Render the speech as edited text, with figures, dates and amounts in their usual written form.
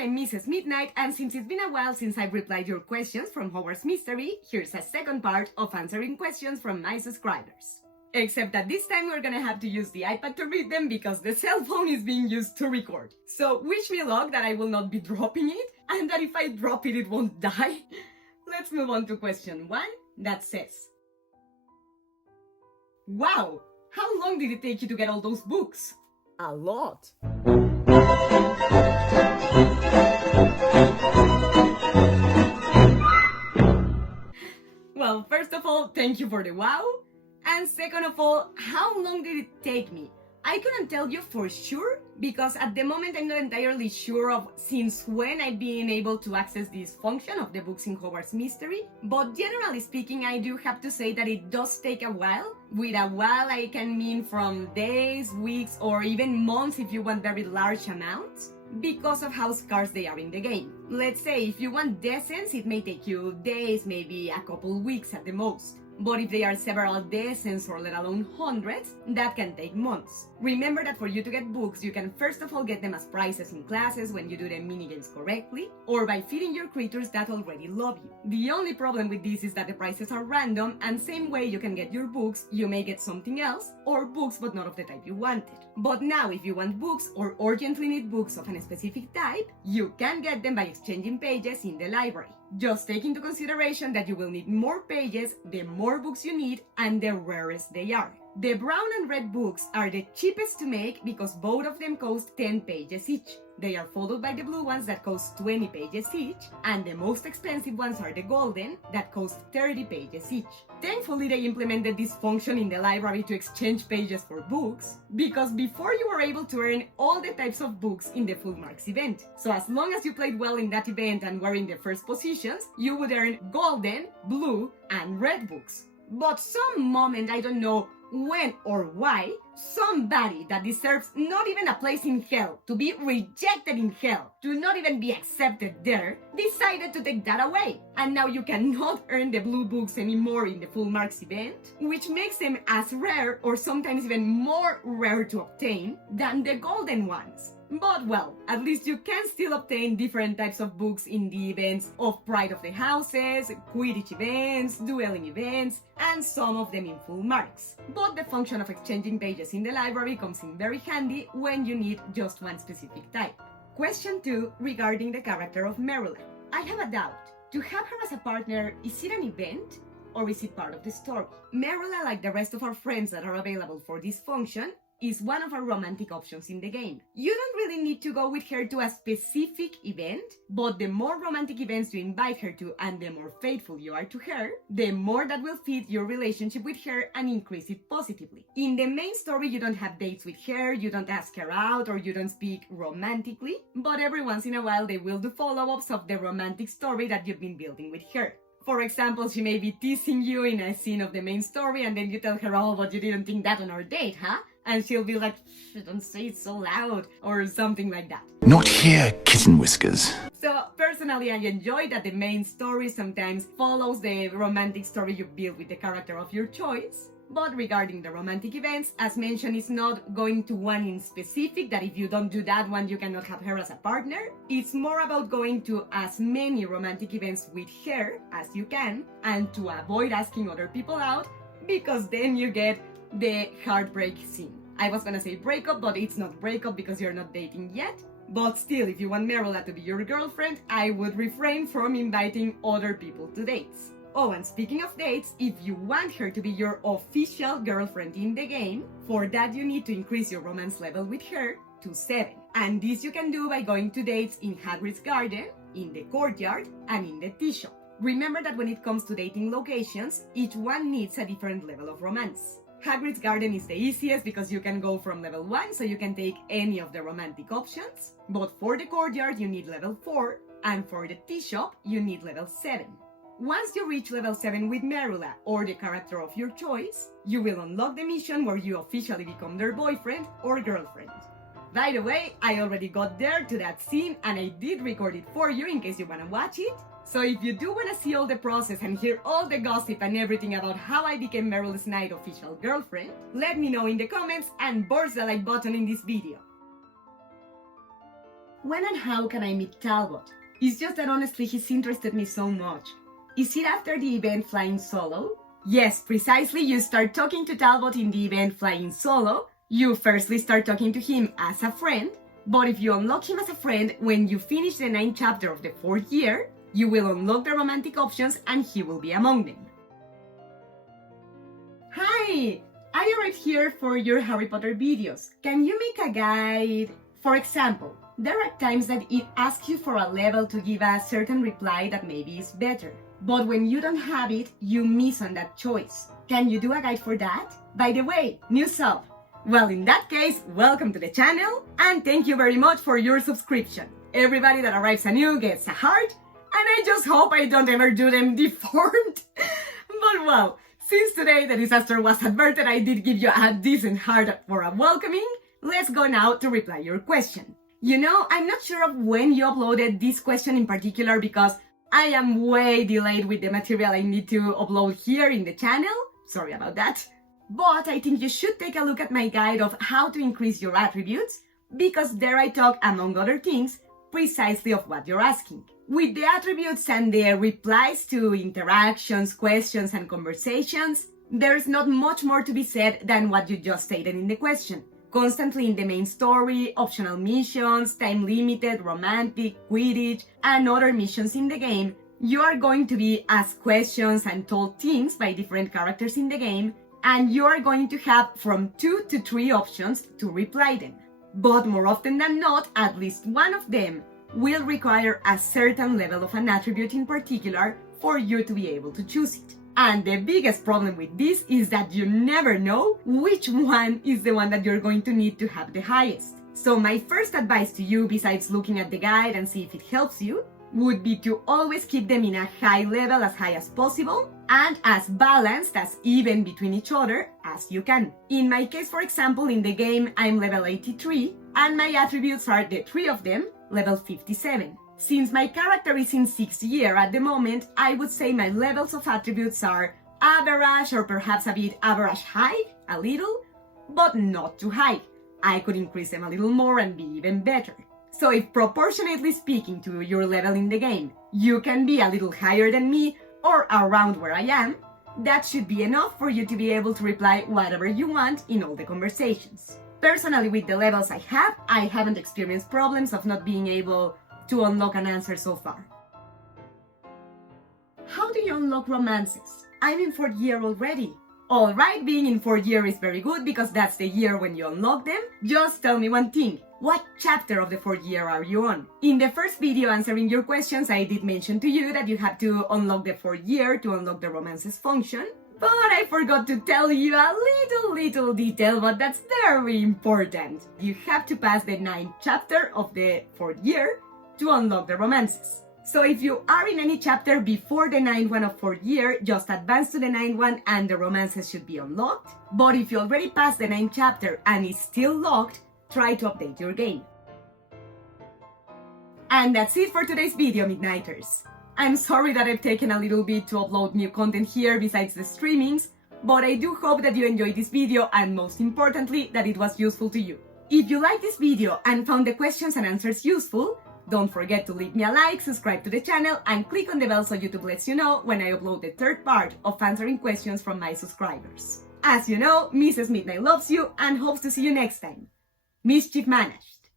I'm Mrs. Midnight, and since it's been a while since I've replied your questions from Hogwarts Mystery, here's a second part of answering questions from my subscribers. Except that this time we're gonna have to use the iPad to read them because the cell phone is being used to record. So wish me luck that I will not be dropping it, and that if I drop it, it won't die. Let's move on to question 1 that says, wow! How long did it take you to get all those books? A lot. Well, first of all, thank you for the wow. And second of all, how long did it take me? I couldn't tell you for sure because at the moment I'm not entirely sure of since when I've been able to access this function of the books in Hogwarts Mystery, but generally speaking I do have to say that it does take a while. With a while I can mean from days, weeks, or even months if you want very large amounts, because of how scarce they are in the game. Let's say if you want dozens, it may take you days, maybe a couple weeks at the most. But if they are several dozens or let alone hundreds, that can take months. Remember that for you to get books, you can first of all get them as prizes in classes when you do the minigames correctly, or by feeding your creatures that already love you. The only problem with this is that the prizes are random, and same way you can get your books, you may get something else, or books but not of the type you wanted. But now if you want books or urgently need books of a specific type, you can get them by exchanging pages in the library. Just take into consideration that you will need more pages the more books you need and the rarest they are. The brown and red books are the cheapest to make because both of them cost 10 pages each. They are followed by the blue ones that cost 20 pages each, and the most expensive ones are the golden that cost 30 pages each. Thankfully they implemented this function in the library to exchange pages for books, because before you were able to earn all the types of books in the full marks event. So as long as you played well in that event and were in the first positions, you would earn golden, blue, and red books. But some moment, I don't know when or why, somebody that deserves not even a place in hell, to be rejected in hell, to not even be accepted there, decided to take that away. And now you cannot earn the blue books anymore in the full marks event, which makes them as rare or sometimes even more rare to obtain than the golden ones. But well, at least you can still obtain different types of books in the events of Pride of the Houses, Quidditch events, dueling events, and some of them in full marks. But the function of exchanging pages in the library comes in very handy when you need just one specific type. Question 2 regarding the character of Merula. I have a doubt. To have her as a partner, is it an event? Or is it part of the story? Merula, like the rest of our friends that are available for this function, is one of our romantic options in the game. You don't really need to go with her to a specific event, but the more romantic events you invite her to and the more faithful you are to her, the more that will fit your relationship with her and increase it positively. In the main story, you don't have dates with her, you don't ask her out, or you don't speak romantically, but every once in a while they will do follow-ups of the romantic story that you've been building with her. For example, she may be teasing you in a scene of the main story and then you tell her, oh, but you didn't think that on our date, huh? And she'll be like, don't say it so loud, or something like that. Not here, kitten whiskers. So personally, I enjoy that the main story sometimes follows the romantic story you build with the character of your choice. But regarding the romantic events, as mentioned, it's not going to one in specific, that if you don't do that one, you cannot have her as a partner. It's more about going to as many romantic events with her as you can, and to avoid asking other people out, because then you get the heartbreak scene. I was gonna say breakup, but it's not breakup because you're not dating yet. But still, if you want Merula to be your girlfriend, I would refrain from inviting other people to dates. Oh, and speaking of dates, if you want her to be your official girlfriend in the game, for that you need to increase your romance level with her to 7. And this you can do by going to dates in Hagrid's garden, in the courtyard, and in the tea shop. Remember that when it comes to dating locations, each one needs a different level of romance. Hagrid's garden is the easiest because you can go from level 1, so you can take any of the romantic options. But for the courtyard, you need level 4, and for the tea shop, you need level 7. Once you reach level 7 with Merula or the character of your choice, you will unlock the mission where you officially become their boyfriend or girlfriend. By the way, I already got there to that scene and I did record it for you in case you wanna watch it. So if you do want to see all the process and hear all the gossip and everything about how I became Meryl's Night official girlfriend, let me know in the comments and burst the like button in this video. When and how can I meet Talbot? It's just that honestly he's interested me so much. Is it after the event Flying Solo? Yes, precisely, you start talking to Talbot in the event Flying Solo. You firstly start talking to him as a friend, but if you unlock him as a friend, when you finish the 9th chapter of the 4th year, you will unlock the romantic options and he will be among them. Hi! I arrived here for your Harry Potter videos. Can you make a guide? For example, there are times that it asks you for a level to give a certain reply that maybe is better. But when you don't have it, you miss on that choice. Can you do a guide for that? By the way, new sub. Well, in that case, welcome to the channel and thank you very much for your subscription. Everybody that arrives anew gets a heart, and I just hope I don't ever do them deformed. But well, since today the disaster was averted, I did give you a decent heart for a welcoming. Let's go now to reply your question. You know, I'm not sure of when you uploaded this question in particular because I am way delayed with the material I need to upload here in the channel. Sorry about that. But I think you should take a look at my guide of how to increase your attributes because there I talk, among other things, precisely of what you're asking. With the attributes and the replies to interactions, questions, and conversations, there's not much more to be said than what you just stated in the question. Constantly in the main story, optional missions, time-limited, romantic, Quidditch, and other missions in the game, you are going to be asked questions and told things by different characters in the game, and you are going to have from 2 to 3 options to reply them. But more often than not, at least one of them will require a certain level of an attribute in particular for you to be able to choose it. And the biggest problem with this is that you never know which one is the one that you're going to need to have the highest. So my first advice to you, besides looking at the guide and see if it helps you, would be to always keep them in a high level, as high as possible, and as balanced, as even between each other as you can. In my case, for example, in the game, I'm level 83, and my attributes are, the 3 of them, level 57. Since my character is in 6th year at the moment, I would say my levels of attributes are average or perhaps a bit average high, a little, but not too high. I could increase them a little more and be even better. So if proportionately speaking to your level in the game, you can be a little higher than me or around where I am, that should be enough for you to be able to reply whatever you want in all the conversations. Personally, with the levels I haven't experienced problems of not being able to unlock an answer so far. How do you unlock romances? I'm in 4th year already. Alright, being in 4th year is very good because that's the year when you unlock them. Just tell me one thing. What chapter of the 4th year are you on? In the first video answering your questions, I did mention to you that you have to unlock the 4th year to unlock the romances function. But I forgot to tell you a little detail, but that's very important. You have to pass the 9th chapter of the 4th year to unlock the romances. So if you are in any chapter before the 9th one of 4th year, just advance to the 9th one and the romances should be unlocked. But if you already passed the 9th chapter and it's still locked, try to update your game. And that's it for today's video, Midnighters. I'm sorry that I've taken a little bit to upload new content here besides the streamings, but I do hope that you enjoyed this video and most importantly, that it was useful to you. If you liked this video and found the questions and answers useful, don't forget to leave me a like, subscribe to the channel, and click on the bell so YouTube lets you know when I upload the 3rd part of answering questions from my subscribers. As you know, Mrs. Midnight loves you and hopes to see you next time. Mischief managed.